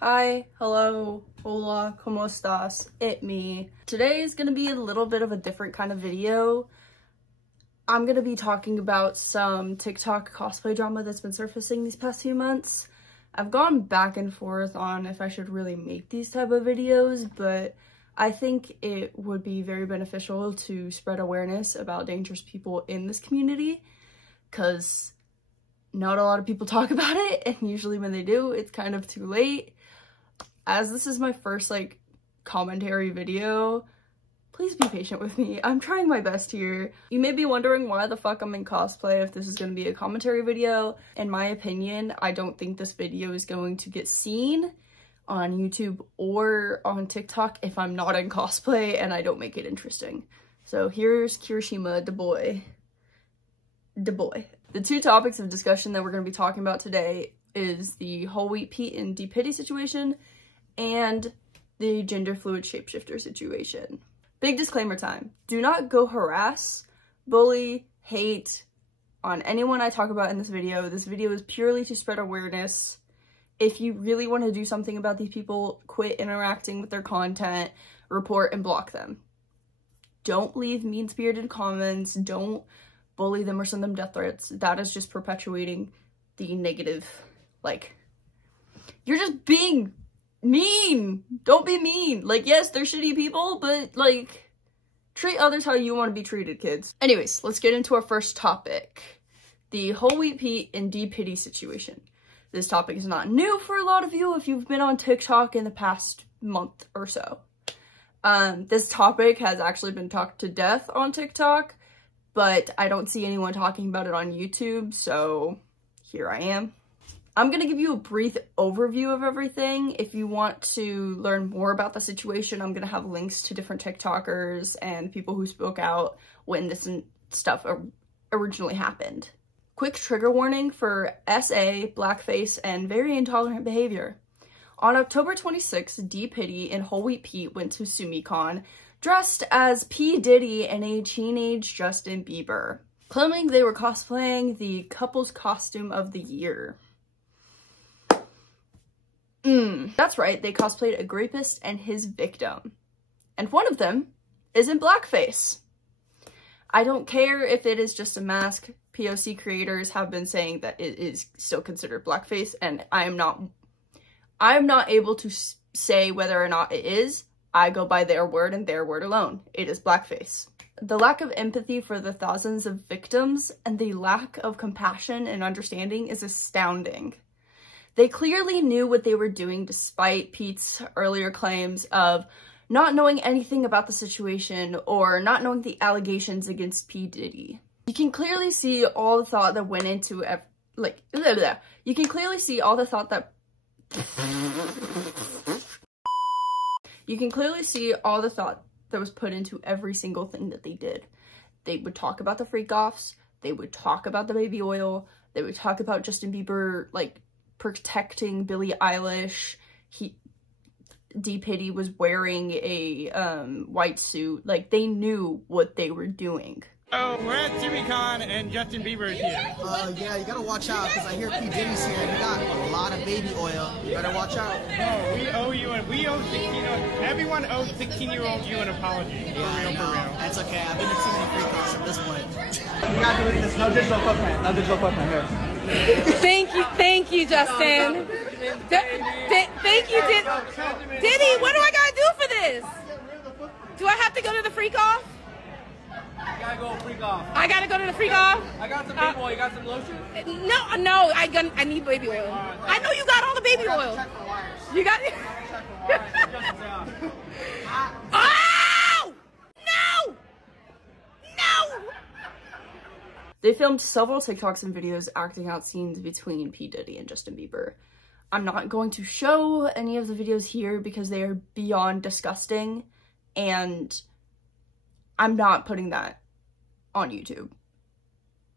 Hi, hello, hola, ¿cómo estás? It's me. Today is gonna be a little bit of a different kind of video. I'm gonna be talking about some TikTok cosplay drama that's been surfacing these past few months. I've gone back and forth on if I should really make these type of videos, but I think it would be very beneficial to spread awareness about dangerous people in this community, because not a lot of people talk about it, and usually when they do, it's kind of too late. As this is my first commentary video, please be patient with me. I'm trying my best here. You may be wondering why the fuck I'm in cosplay if this is going to be a commentary video. In my opinion, I don't think this video is going to get seen on YouTube or on TikTok if I'm not in cosplay and I don't make it interesting. So here's Kirishima, the boy. The two topics of discussion that we're going to be talking about today is the whole wheat Pete and D Pity situation and the gender fluid shapeshifter situation. Big disclaimer time. Do not go harass, bully, hate on anyone I talk about in this video. This video is purely to spread awareness. If you really want to do something about these people, quit interacting with their content, report and block them. Don't leave mean-spirited comments. Don't bully them or send them death threats. That is just perpetuating the negative, you're just being mean. Don't be mean. Yes, they're shitty people, but treat others how you want to be treated, kids. Anyways, let's get into our first topic. The whole wheat Pete and D Pity situation. This topic is not new for a lot of you if you've been on TikTok in the past month or so. This topic has actually been talked to death on TikTok, but I don't see anyone talking about it on YouTube, so here I am. I'm gonna give you a brief overview of everything. If you want to learn more about the situation, I'm gonna have links to different TikTokers and people who spoke out when this stuff originally happened. Quick trigger warning for SA, blackface, and very intolerant behavior. On October 26th, D Pity and Whole Wheat Pete went to SumiCon dressed as P. Diddy and a teenage Justin Bieber, claiming they were cosplaying the couple's costume of the year. That's right, they cosplayed a rapist and his victim. And one of them is in blackface. I don't care if it is just a mask. POC creators have been saying that it is still considered blackface, and I am not able to say whether or not it is. I go by their word and their word alone. It is blackface. The lack of empathy for the thousands of victims and the lack of compassion and understanding is astounding. They clearly knew what they were doing despite Pete's earlier claims of not knowing anything about the situation or not knowing the allegations against P. Diddy. You can clearly see all the thought that went into You can clearly see all the thought that was put into every single thing that they did. They would talk about the freak-offs, they would talk about the baby oil, they would talk about Justin Bieber, protecting Billie Eilish. D Pity was wearing a white suit. They knew what they were doing. Oh, we're at SumiCon and Justin Bieber is here. Yeah, you gotta watch out because I hear P. Diddy's here and he got a lot of baby oil. You better watch out. Oh, everyone owes 16-year-old you an apology. For real. That's okay. I've been to too many free throws at this point. You gotta do this. No digital footprint. No digital footprint. Here. Thank you, Justin. Thank you, Diddy. What do I gotta do for this? Do I have to go to the freak off? You gotta go freak off. I gotta go to the freak off? I got some baby oil. You got some lotion? No, I need baby oil. I know you got all the baby oil. You got it? Oh! No! They filmed several TikToks and videos acting out scenes between P. Diddy and Justin Bieber. I'm not going to show any of the videos here because they are beyond disgusting, and I'm not putting that on YouTube.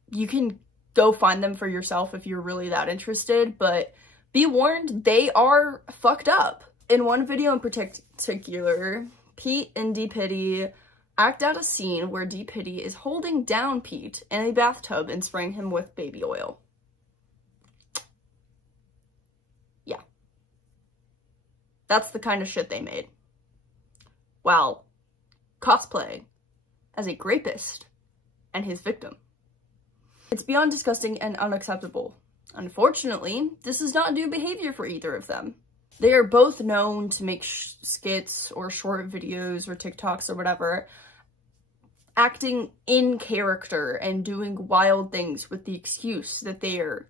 You can go find them for yourself if you're really that interested, but be warned, they are fucked up. In one video in particular, Pete and D Pity act out a scene where D Pity is holding down Pete in a bathtub and spraying him with baby oil. Yeah. That's the kind of shit they made. While cosplaying as a rapist and his victim. It's beyond disgusting and unacceptable. Unfortunately, this is not new behavior for either of them. They are both known to make skits or short videos or TikToks or whatever, acting in character and doing wild things with the excuse that they are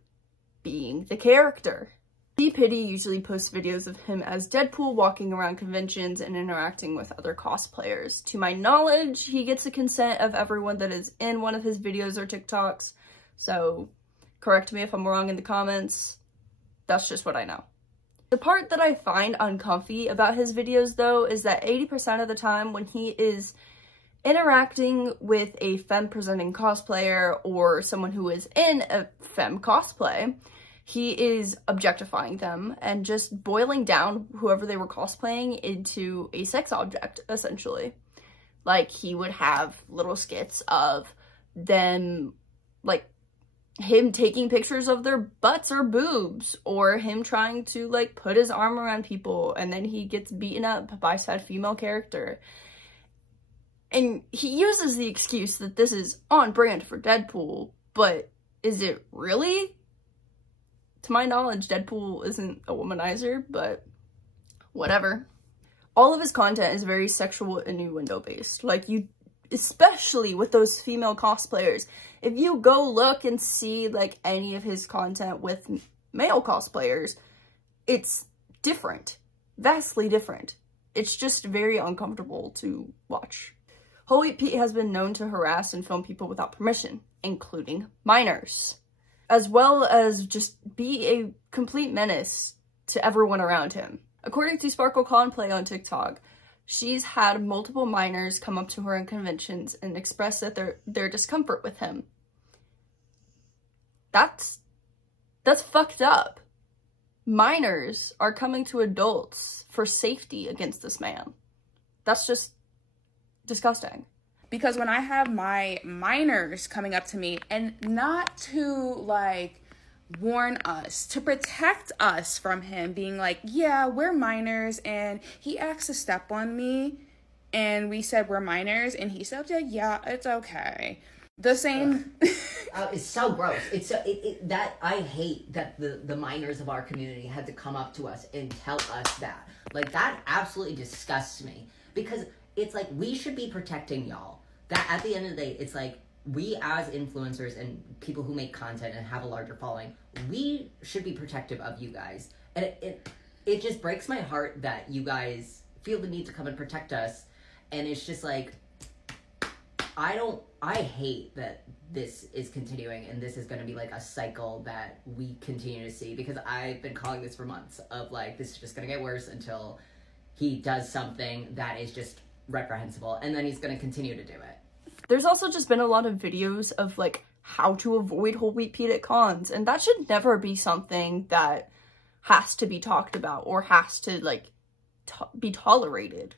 being the character. P. usually posts videos of him as Deadpool walking around conventions and interacting with other cosplayers. To my knowledge, he gets the consent of everyone that is in one of his videos or TikToks, so correct me if I'm wrong in the comments. That's just what I know. The part that I find uncomfy about his videos, though, is that 80% of the time when he is interacting with a femme-presenting cosplayer or someone who is in a femme cosplay, he is objectifying them and just boiling down whoever they were cosplaying into a sex object, essentially. Like, he would have little skits of them, like, him taking pictures of their butts or boobs, or him trying to, like, put his arm around people, and then he gets beaten up by said female character. And he uses the excuse that this is on brand for Deadpool, but is it really? To my knowledge, Deadpool isn't a womanizer, but whatever. All of his content is very sexual innuendo-based. Like, you, especially with those female cosplayers, if you go look and see, like, any of his content with male cosplayers, it's different. Vastly different. It's just very uncomfortable to watch. Whole Wheat Pete has been known to harass and film people without permission, including minors, as well as just be a complete menace to everyone around him. According to Sparkle Conplay on TikTok, she's had multiple minors come up to her in conventions and express that their discomfort with him. That's fucked up. Minors are coming to adults for safety against this man. That's just disgusting. Because when I have my minors coming up to me, and not to, like, warn us, to protect us from him being like, yeah, we're minors, and he asked to step on me, and we said we're minors, and he said, yeah, it's okay. The same. It's so gross. It's so, that I hate that the minors of our community had to come up to us and tell us that. Like, that absolutely disgusts me, because it's like, we should be protecting y'all. That at the end of the day, it's like, we as influencers and people who make content and have a larger following, we should be protective of you guys. And it just breaks my heart that you guys feel the need to come and protect us. And it's just like, I hate that this is continuing, and this is going to be like a cycle that we continue to see, because I've been calling this for months of like, this is just going to get worse until he does something that is just reprehensible, and then he's going to continue to do it. There's also just been a lot of videos of, like, how to avoid Whole Wheat Pete at cons, and that should never be something that has to be talked about or has to, like, be tolerated.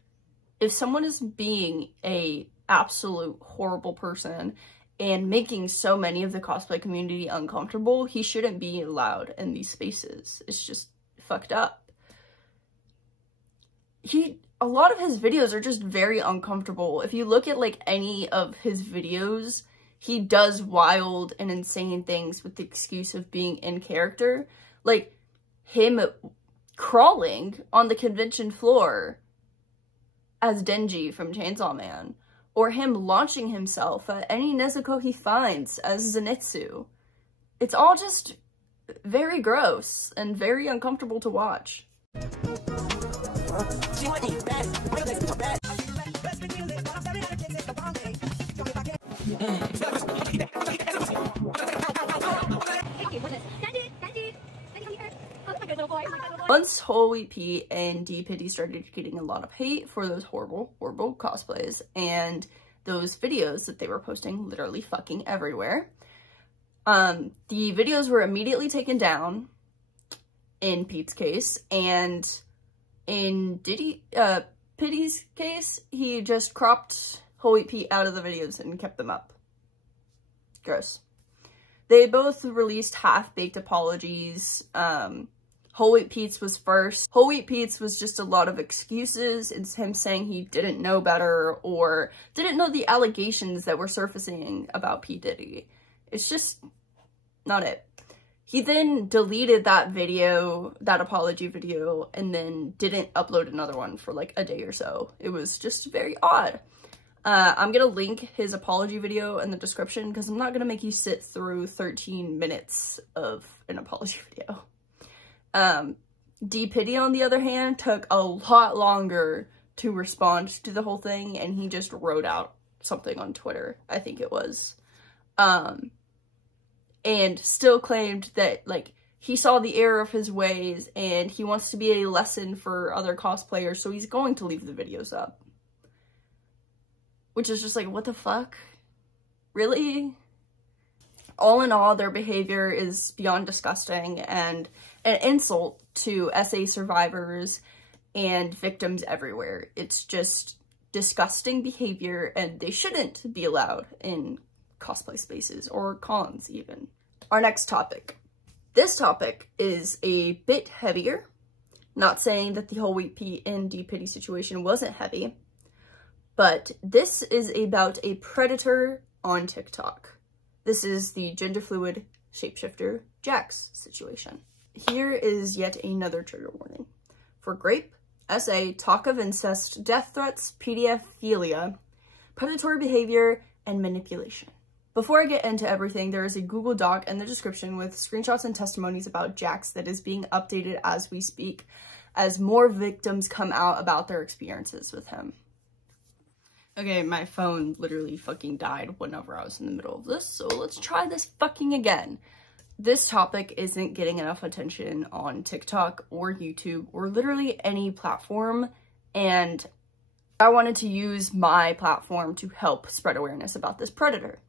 If someone is being a absolute horrible person and making so many of the cosplay community uncomfortable, he shouldn't be allowed in these spaces. It's just fucked up. A lot of his videos are just very uncomfortable. If you look at, like, any of his videos, he does wild and insane things with the excuse of being in character. Like, him crawling on the convention floor as Denji from Chainsaw Man, or him launching himself at any Nezuko he finds as Zenitsu. It's all just very gross and very uncomfortable to watch. Once Whole Wheat Pete and D. started getting a lot of hate for those horrible, horrible cosplays and those videos that they were posting literally fucking everywhere, the videos were immediately taken down in Pete's case, and in Pity's case, he just cropped Whole Wheat Pete out of the videos and kept them up. Gross. They both released half-baked apologies. Whole Wheat Pete's was first. Whole Wheat Pete's was just a lot of excuses. It's him saying he didn't know better or didn't know the allegations that were surfacing about P. Diddy. It's just not it. He then deleted that video, that apology video, and then didn't upload another one for like a day or so. It was just very odd. I'm gonna link his apology video in the description because I'm not gonna make you sit through 13 minutes of an apology video. D. Pity, on the other hand, took a lot longer to respond to the whole thing, and he just wrote out something on Twitter, I think it was. And still claimed that, like, he saw the error of his ways and he wants to be a lesson for other cosplayers, so he's going to leave the videos up. Which is just like, what the fuck? Really? All in all, their behavior is beyond disgusting and an insult to SA survivors and victims everywhere. It's just disgusting behavior, and they shouldn't be allowed in cosplay spaces or cons even. Our next topic. This topic is a bit heavier. Not saying that the Whole Wheat Pete and D. Pity situation wasn't heavy, but this is about a predator on TikTok. This is the gender fluid shapeshifter Jax situation. Here is yet another trigger warning. For Grape, SA, talk of incest, death threats, pedophilia, predatory behavior, and manipulation. Before I get into everything, there is a Google Doc in the description with screenshots and testimonies about Jax that is being updated as we speak, as more victims come out about their experiences with him. Okay, my phone literally fucking died whenever I was in the middle of this, so let's try this fucking again. This topic isn't getting enough attention on TikTok or YouTube or literally any platform, and I wanted to use my platform to help spread awareness about this predator.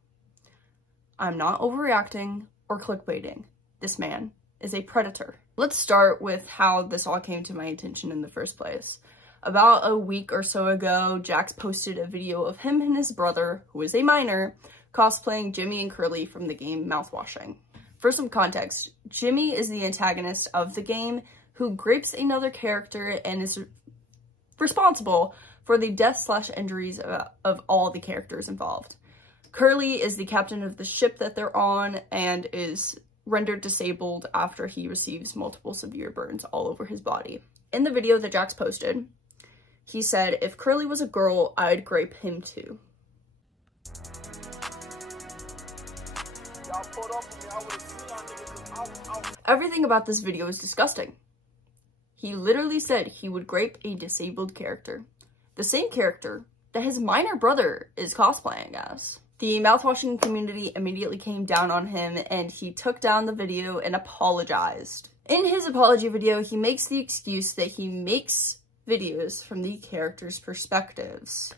I'm not overreacting or clickbaiting. This man is a predator. Let's start with how this all came to my attention in the first place. About a week or so ago, Jax posted a video of him and his brother, who is a minor, cosplaying Jimmy and Curly from the game Mouthwashing. For some context, Jimmy is the antagonist of the game who grapes another character and is responsible for the death/injuries of all the characters involved. Curly is the captain of the ship that they're on and is rendered disabled after he receives multiple severe burns all over his body. In the video that Jax posted, he said, "If Curly was a girl, I'd grape him too." Everything about this video is disgusting. He literally said he would grape a disabled character. The same character that his minor brother is cosplaying as. The mouthwashing community immediately came down on him and he took down the video and apologized. In his apology video, he makes the excuse that he makes videos from the characters' perspectives.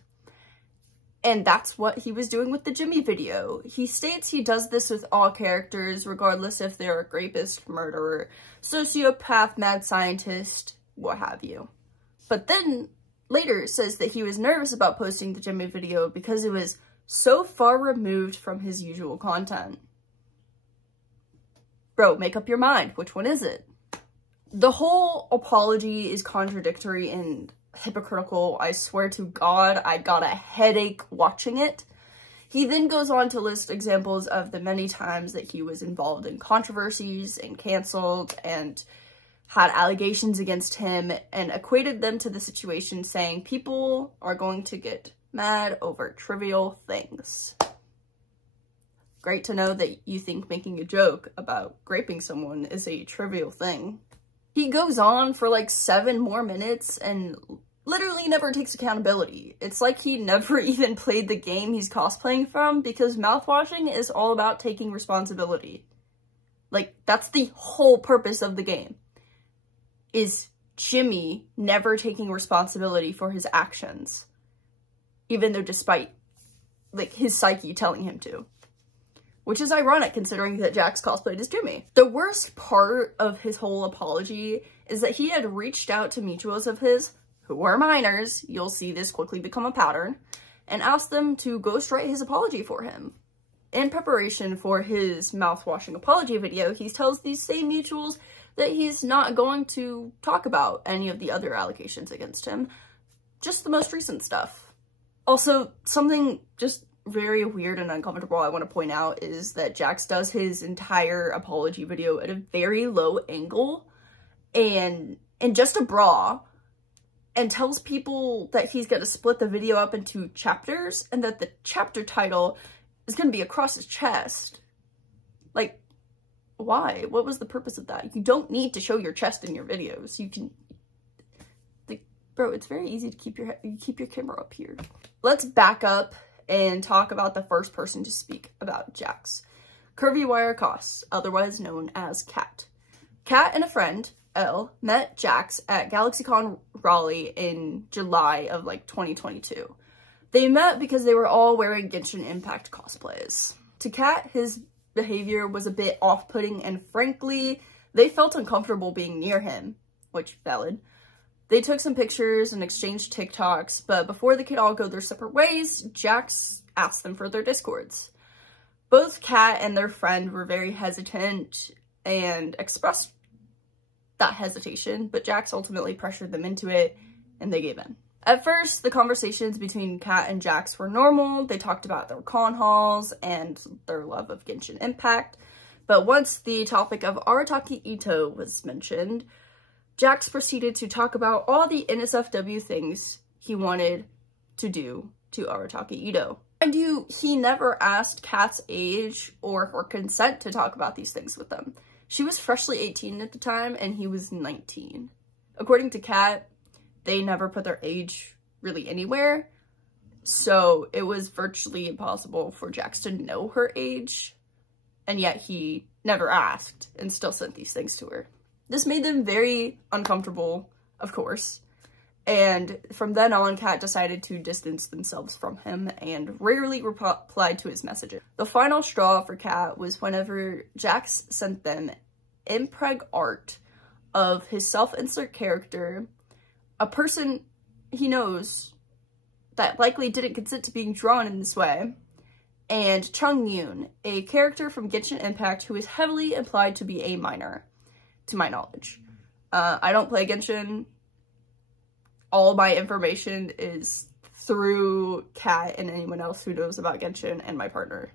And that's what he was doing with the Jimmy video. He states he does this with all characters, regardless if they're a rapist, murderer, sociopath, mad scientist, what have you. But then later says that he was nervous about posting the Jimmy video because it was so far removed from his usual content. Bro, make up your mind. Which one is it? The whole apology is contradictory and hypocritical. I swear to God, I got a headache watching it. He then goes on to list examples of the many times that he was involved in controversies and canceled and had allegations against him and equated them to the situation, saying people are going to get mad over trivial things. Great to know that you think making a joke about graping someone is a trivial thing. He goes on for like 7 more minutes and literally never takes accountability. It's like he never even played the game he's cosplaying from, because mouthwashing is all about taking responsibility. Like, that's the whole purpose of the game, is Jimmy never taking responsibility for his actions, even though despite, like, his psyche telling him to. Which is ironic considering that Jax cosplayed as Jimmy. The worst part of his whole apology is that he had reached out to mutuals of his who were minors, you'll see this quickly become a pattern, and asked them to ghostwrite his apology for him. In preparation for his mouthwashing apology video, he tells these same mutuals that he's not going to talk about any of the other allegations against him, just the most recent stuff. Also, something just very weird and uncomfortable I want to point out is that Jax does his entire apology video at a very low angle and in just a bra, and tells people that he's going to split the video up into chapters and that the chapter title is going to be across his chest. Like, why? What was the purpose of that? You don't need to show your chest in your videos. You can, like, bro, it's very easy to keep your camera up here. Let's back up and talk about the first person to speak about Jax. Curvywirecos, otherwise known as Kat. Kat and a friend, Elle, met Jax at GalaxyCon Raleigh in July of like 2022. They met because they were all wearing Genshin Impact cosplays. To Kat, his behavior was a bit off-putting and frankly, they felt uncomfortable being near him, which valid. They took some pictures and exchanged TikToks, but before they could all go their separate ways, Jax asked them for their Discords. Both Kat and their friend were very hesitant and expressed that hesitation, but Jax ultimately pressured them into it, and they gave in. At first, the conversations between Kat and Jax were normal. They talked about their con hauls and their love of Genshin Impact, but once the topic of Arataki Ito was mentioned, Jax proceeded to talk about all the NSFW things he wanted to do to Arataki Ito. Mind you, he never asked Kat's age or her consent to talk about these things with them. She was freshly 18 at the time, and he was 19. According to Kat, they never put their age really anywhere, so it was virtually impossible for Jax to know her age, and yet he never asked and still sent these things to her. This made them very uncomfortable, of course, and from then on, Kat decided to distance themselves from him and rarely replied to his messages. The final straw for Kat was whenever Jax sent them impreg art of his self-insert character, a person he knows that likely didn't consent to being drawn in this way, and Chung Yoon, a character from Genshin Impact who is heavily implied to be a minor, to my knowledge. I don't play Genshin. All my information is through Kat and anyone else who knows about Genshin and my partner.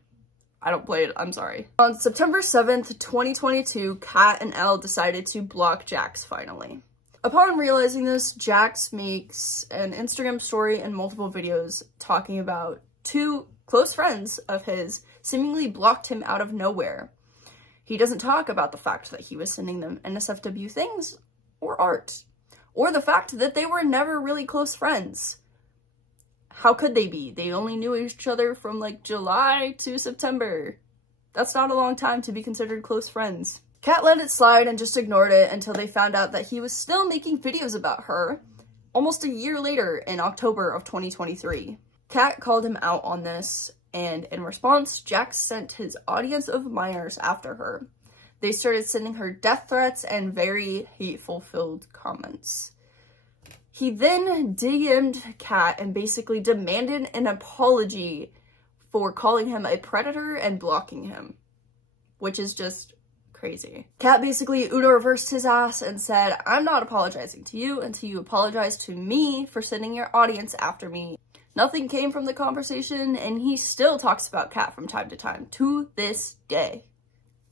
I don't play it, I'm sorry. On September 7th, 2022, Kat and Elle decided to block Jax finally. Upon realizing this, Jax makes an Instagram story and multiple videos talking about two close friends of his seemingly blocked him out of nowhere. He doesn't talk about the fact that he was sending them NSFW things or art, or the fact that they were never really close friends. How could they be? They only knew each other from like July to September. That's not a long time to be considered close friends. Kat let it slide and just ignored it until they found out that he was still making videos about her almost a year later in October of 2023. Kat called him out on this, and in response, Jax sent his audience of minors after her. They started sending her death threats and very hateful-filled comments. He then DM'd Kat and basically demanded an apology for calling him a predator and blocking him, which is just crazy. Kat basically Uno reversed his ass and said, "I'm not apologizing to you until you apologize to me for sending your audience after me." Nothing came from the conversation, and he still talks about Kat from time to time, to this day.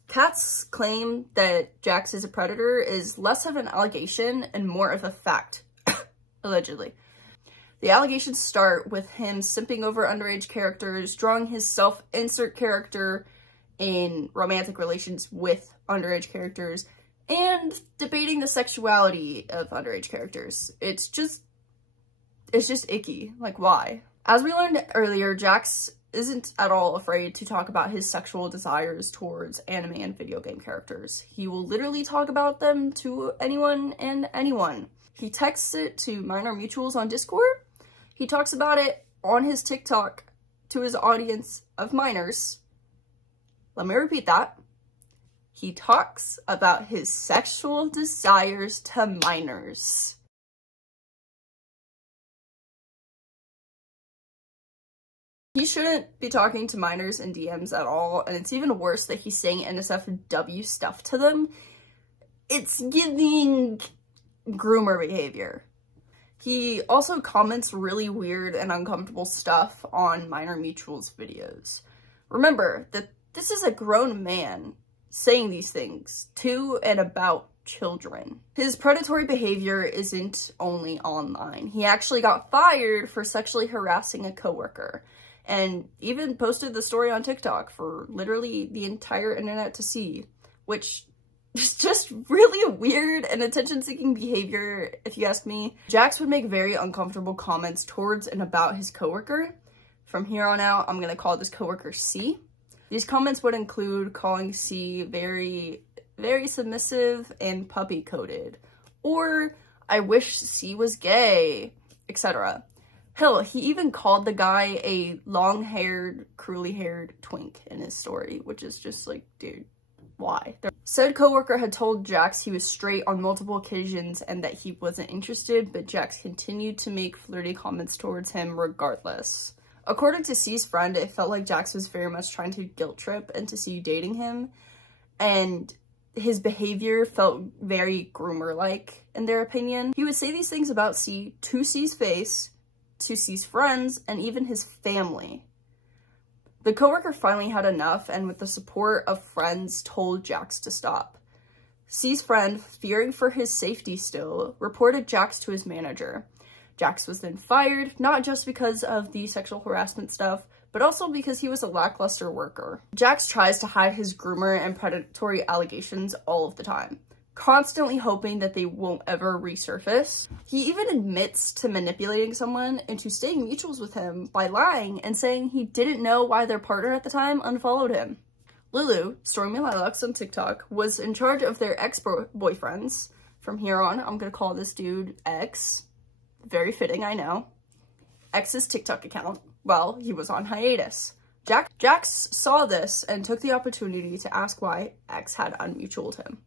Kat's claim that Jax is a predator is less of an allegation and more of a fact, allegedly. The allegations start with him simping over underage characters, drawing his self-insert character in romantic relations with underage characters, and debating the sexuality of underage characters. It's just icky. Like, why? As we learned earlier, Jax isn't at all afraid to talk about his sexual desires towards anime and video game characters. He will literally talk about them to anyone and anyone. He texts it to minor mutuals on Discord. He talks about it on his TikTok to his audience of minors. Let me repeat that. He talks about his sexual desires to minors. He shouldn't be talking to minors in DMs at all, and it's even worse that he's saying NSFW stuff to them. it's giving groomer behavior. He also comments really weird and uncomfortable stuff on Minor Mutual's videos. Remember that this is a grown man saying these things to and about children. His predatory behavior isn't only online. He actually got fired for sexually harassing a coworker, and even posted the story on TikTok for literally the entire internet to see, which is just really weird and attention-seeking behavior, if you ask me. Jax would make very uncomfortable comments towards and about his coworker. From here on out, I'm gonna call this coworker C. These comments would include calling C very, very submissive and puppy-coded, or I wish C was gay, etc. Hell, he even called the guy a long-haired, curly-haired twink in his story, which is just like, dude, why? Said coworker had told Jax he was straight on multiple occasions and that he wasn't interested, but Jax continued to make flirty comments towards him regardless. According to C's friend, it felt like Jax was very much trying to guilt trip into C dating him, and his behavior felt very groomer-like, in their opinion. He would say these things about C to C's face, to C's friends, and even his family. The coworker finally had enough, and with the support of friends, told Jax to stop. C's friend, fearing for his safety still, reported Jax to his manager. Jax was then fired, not just because of the sexual harassment stuff, but also because he was a lackluster worker. Jax tries to hide his groomer and predatory allegations all of the time, constantly hoping that they won't ever resurface. He even admits to manipulating someone into staying mutuals with him by lying and saying he didn't know why their partner at the time unfollowed him. Lulu, Stormyliliacs on TikTok, was in charge of their ex-boyfriends. From here on, I'm gonna call this dude X. Very fitting, I know. X's TikTok account while he was on hiatus. Jax saw this and took the opportunity to ask why X had unmutualed him.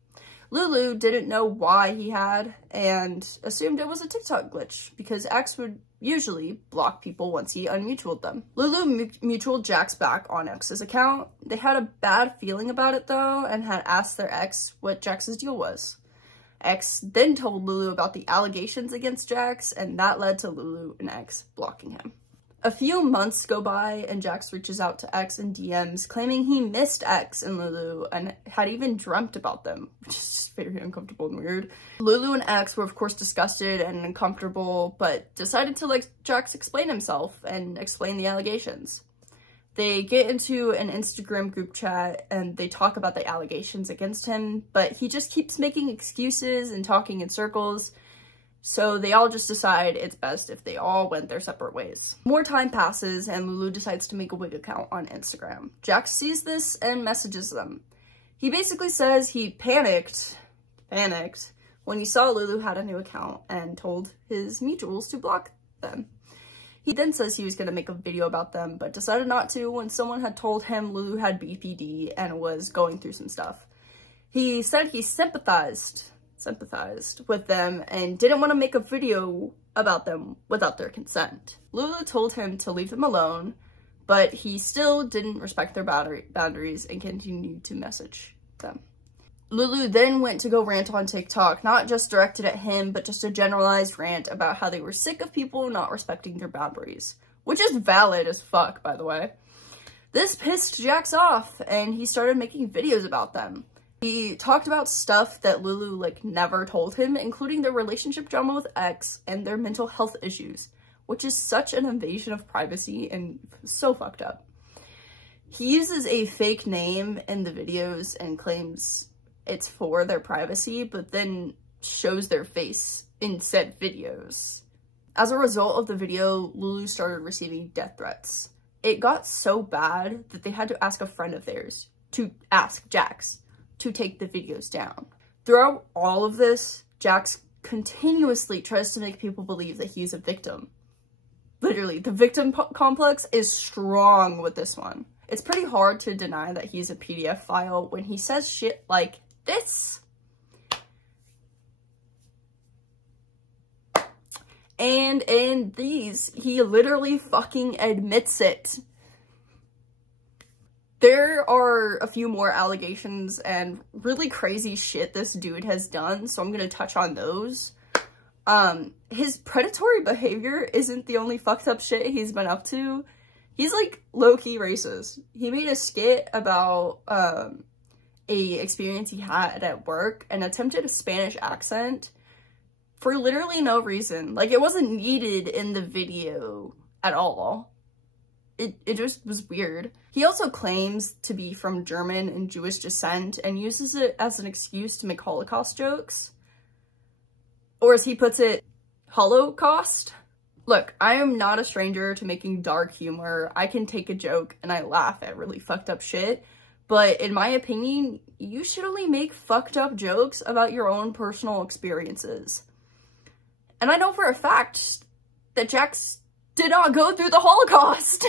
Lulu didn't know why he had and assumed it was a TikTok glitch because X would usually block people once he unmutualed them. Lulu mutualed Jax back on X's account. They had a bad feeling about it though and had asked their ex what Jax's deal was. X then told Lulu about the allegations against Jax, and that led to Lulu and X blocking him. A few months go by and Jax reaches out to X in DMs claiming he missed X and Lulu and had even dreamt about them, which is just very uncomfortable and weird. Lulu and X were of course disgusted and uncomfortable, but decided to let Jax explain himself and explain the allegations. They get into an Instagram group chat and they talk about the allegations against him, but he just keeps making excuses and talking in circles. So they all just decide it's best if they all went their separate ways. More time passes and Lulu decides to make a wig account on Instagram. Jax sees this and messages them. He basically says he panicked when he saw Lulu had a new account and told his mutuals to block them. He then says he was going to make a video about them, but decided not to when someone had told him Lulu had BPD and was going through some stuff. He said he sympathized with them and didn't want to make a video about them without their consent. Lulu told him to leave them alone, but he still didn't respect their boundaries and continued to message them. Lulu then went to go rant on TikTok, not just directed at him, but just a generalized rant about how they were sick of people not respecting their boundaries, which is valid as fuck, by the way. This pissed Jax off, and he started making videos about them. He talked about stuff that Lulu, never told him, including their relationship drama with X and their mental health issues, which is such an invasion of privacy and so fucked up. He uses a fake name in the videos and claims it's for their privacy, but then shows their face in said videos. As a result of the video, Lulu started receiving death threats. It got so bad that they had to ask a friend of theirs to ask Jax to take the videos down. Throughout all of this, Jax continuously tries to make people believe that he's a victim. Literally, the victim complex is strong with this one. It's pretty hard to deny that he's a PDF file when he says shit like this. And in these, he literally fucking admits it. There are a few more allegations and really crazy shit this dude has done, so I'm gonna touch on those. His predatory behavior isn't the only fucked up shit he's been up to. He's like low-key racist. He made a skit about a experience he had at work and attempted a Spanish accent for literally no reason. Like, it wasn't needed in the video at all. It just was weird. He also claims to be from German and Jewish descent and uses it as an excuse to make Holocaust jokes. Or as he puts it, Holocaust. Look, I am not a stranger to making dark humor. I can take a joke and I laugh at really fucked up shit. But in my opinion, you should only make fucked up jokes about your own personal experiences. And I know for a fact that Jax did not go through the Holocaust.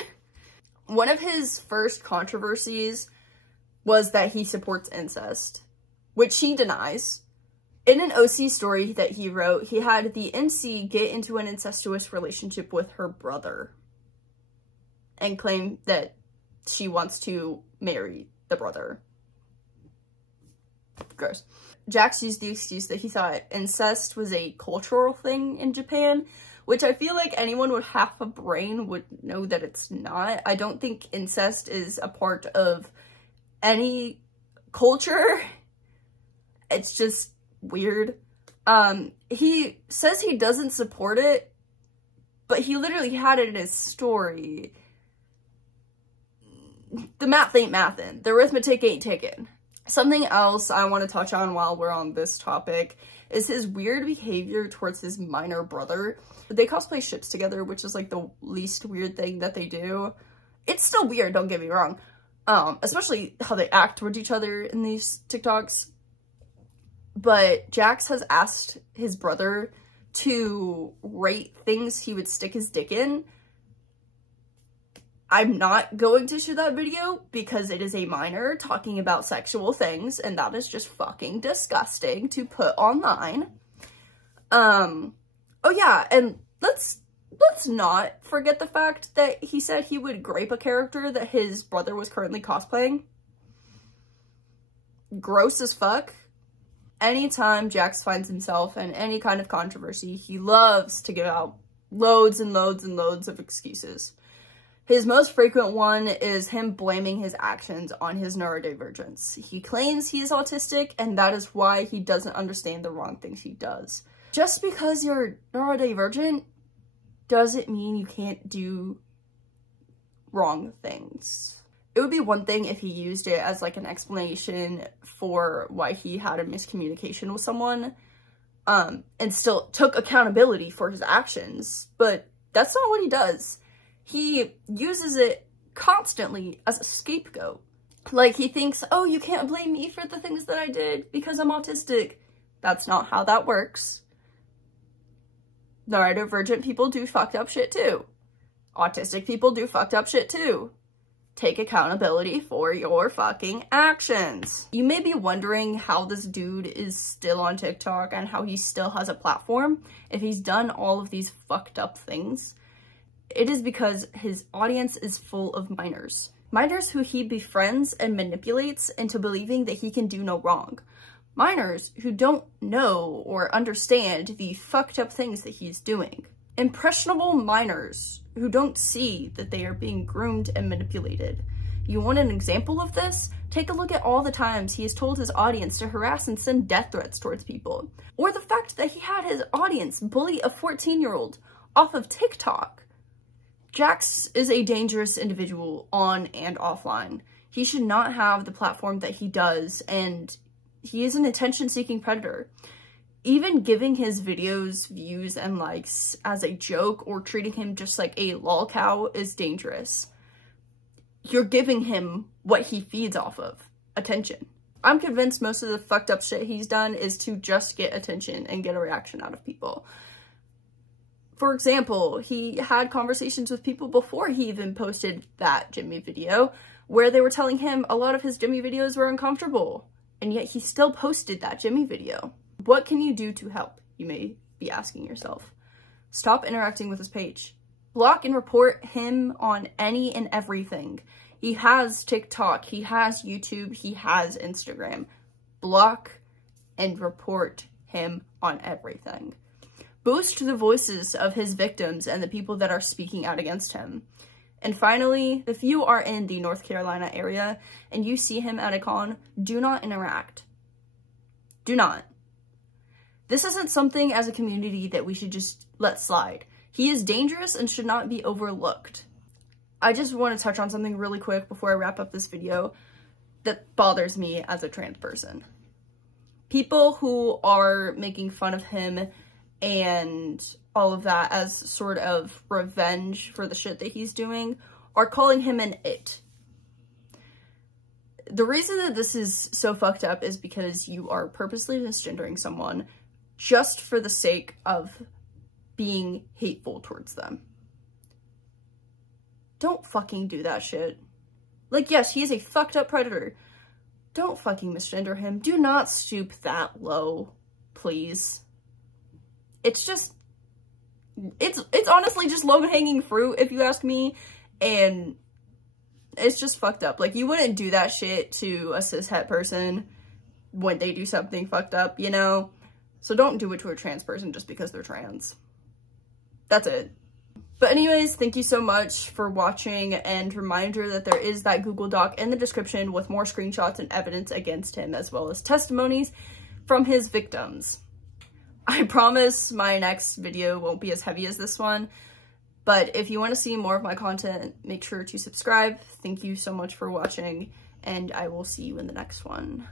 One of his first controversies was that he supports incest, which he denies. In an OC story that he wrote, he had the MC get into an incestuous relationship with her brother and claim that she wants to marry the brother. Gross. Jax used the excuse that he thought incest was a cultural thing in Japan, which I feel like anyone with half a brain would know that it's not. I don't think incest is a part of any culture. It's just weird. He says he doesn't support it, but he literally had it in his story. The math ain't mathin'. The arithmetic ain't ticking. Something else I want to touch on while we're on this topic is his weird behavior towards his minor brother. They cosplay ships together, which is like the least weird thing that they do. It's still weird, don't get me wrong. Especially how they act towards each other in these TikToks. But Jax has asked his brother to rate things he would stick his dick in. I'm not going to show that video because it is a minor talking about sexual things, and that is just fucking disgusting to put online. Oh yeah, and let's not forget the fact that he said he would grape a character that his brother was currently cosplaying. Gross as fuck. Anytime Jax finds himself in any kind of controversy, he loves to give out loads and loads and loads of excuses. His most frequent one is him blaming his actions on his neurodivergence. He claims he is autistic, and that is why he doesn't understand the wrong things he does. Just because you're neurodivergent doesn't mean you can't do wrong things. It would be one thing if he used it as like an explanation for why he had a miscommunication with someone, and still took accountability for his actions, but that's not what he does. He uses it constantly as a scapegoat. Like, he thinks, oh, you can't blame me for the things that I did because I'm autistic. That's not how that works. Neurodivergent people do fucked up shit too. Autistic people do fucked up shit too. Take accountability for your fucking actions. You may be wondering how this dude is still on TikTok and how he still has a platform if he's done all of these fucked up things. It is because his audience is full of minors. Minors who he befriends and manipulates into believing that he can do no wrong. Minors who don't know or understand the fucked up things that he's doing. Impressionable minors who don't see that they are being groomed and manipulated. You want an example of this? Take a look at all the times he has told his audience to harass and send death threats towards people. Or the fact that he had his audience bully a 14-year-old off of TikTok. Jax is a dangerous individual on and offline. He should not have the platform that he does, and he is an attention-seeking predator. Even giving his videos views and likes as a joke or treating him just like a lol cow is dangerous. You're giving him what he feeds off of, attention. I'm convinced most of the fucked up shit he's done is to just get attention and get a reaction out of people. For example, he had conversations with people before he even posted that Jimmy video where they were telling him a lot of his Jimmy videos were uncomfortable, and yet he still posted that Jimmy video. What can you do to help, you may be asking yourself? Stop interacting with his page. Block and report him on any and everything. He has TikTok, he has YouTube, he has Instagram. Block and report him on everything. Boost the voices of his victims and the people that are speaking out against him. And finally, if you are in the North Carolina area and you see him at a con, do not interact. Do not. This isn't something as a community that we should just let slide. He is dangerous and should not be overlooked. I just want to touch on something really quick before I wrap up this video that bothers me as a trans person. People who are making fun of him and all of that as sort of revenge for the shit that he's doing are calling him an it. The reason that this is so fucked up is because you are purposely misgendering someone just for the sake of being hateful towards them. Don't fucking do that shit. Like, yes, he is a fucked up predator. Don't fucking misgender him. Do not stoop that low, please. It's just, it's honestly just low-hanging fruit, if you ask me, and it's just fucked up. Like, you wouldn't do that shit to a cishet person when they do something fucked up, you know? So don't do it to a trans person just because they're trans. That's it. But anyways, thank you so much for watching, and reminder that there is that Google Doc in the description with more screenshots and evidence against him, as well as testimonies from his victims. I promise my next video won't be as heavy as this one, but if you want to see more of my content, make sure to subscribe. Thank you so much for watching, and I will see you in the next one.